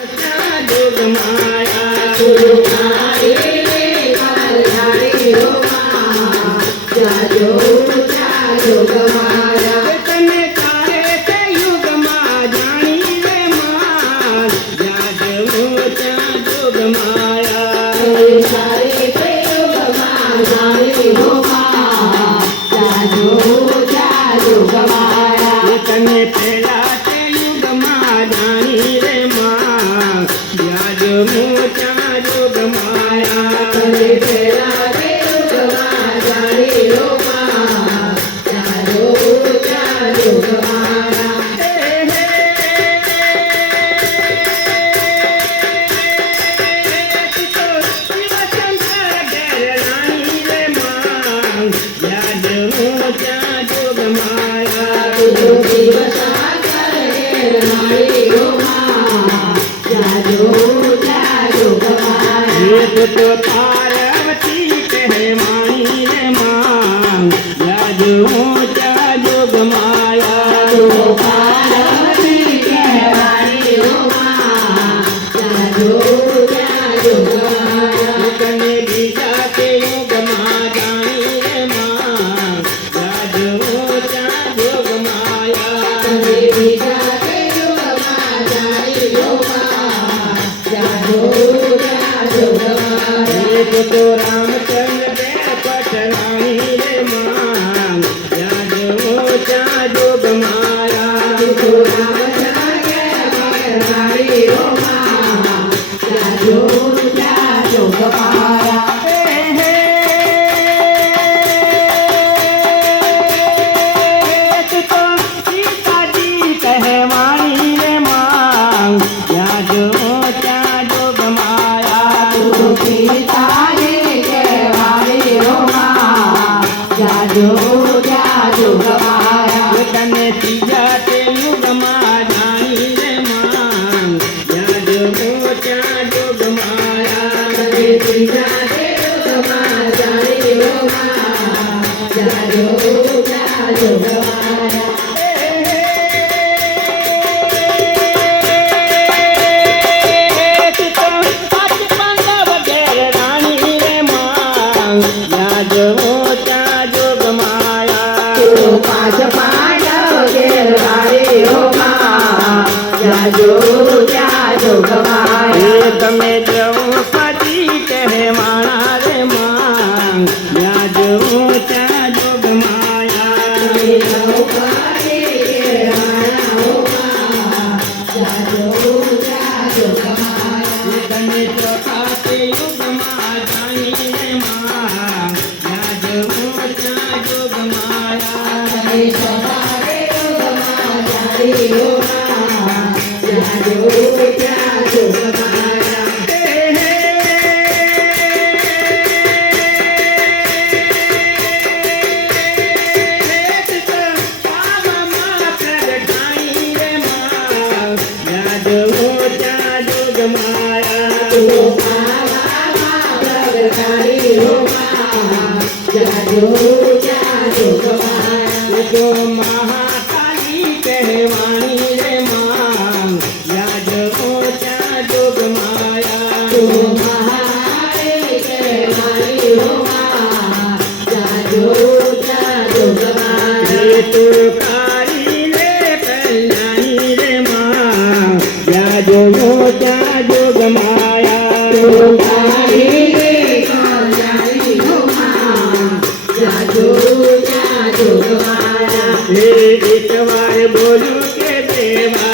जोग माया जोग माया तने तारे ते युग मां जानी रे मां जाज मोचा जोग माया तारे ते युग मां जानी हो मां जाज मोचा जोग माया तने पेला ते युग मां जानी रे मां जाज मोचा जोग माया तने पेला ते युग मां जानी हो तो पार्वती कहे मानी रे मां जाजो मोचा जोग माया तो पार्वती कहे मानी रे मां जाजो मोचा जोग माया कने बीजा के युग मां जानी रे मां जाजो मोचा जोग माया कने बीजा के युग मां जानी रे मां जाजो तो रामचंद्र दे पटरानी रे मां जाज मोचा जोग माया तो रामचंद्र दे पटरानी रे मां जाज मोचा जोग माया तो सीता जी कहे मानी रे मां जाज मोचा जोग माया तो सीता जाजो गवाया तने तीजा ते युग मां जानी रे मां जाजो मोचा जोग माया तने तीजा ते युग मां जानी रे मां जाजो मोचा जोग माया તમે દ્રૌપદી કહે માણા રે માં જાજ મોચા જોગ માયા દ્રૌપદી કહે માણા હો માં જાજ મોચા જોગ માયા તમે ચોખાતે યુગ માં જાની રે માં જાજ મોચા જોગ માયા તમે ચોખાતે યુગ માં જાની હો માં જાજ મોચા જોગ માયા जो महाकाली कहे वाणी रे मां जाज मोचा जोग माया जो महाकाली कहे वाणी रे मां जाज मोचा जोग माया तो कारी रे कल्याणी रे मां जाज मोचा जोग माया तो कारी रे कल्याणी रे मां जाज मोचा जोग माया एक बार बोलू के देवा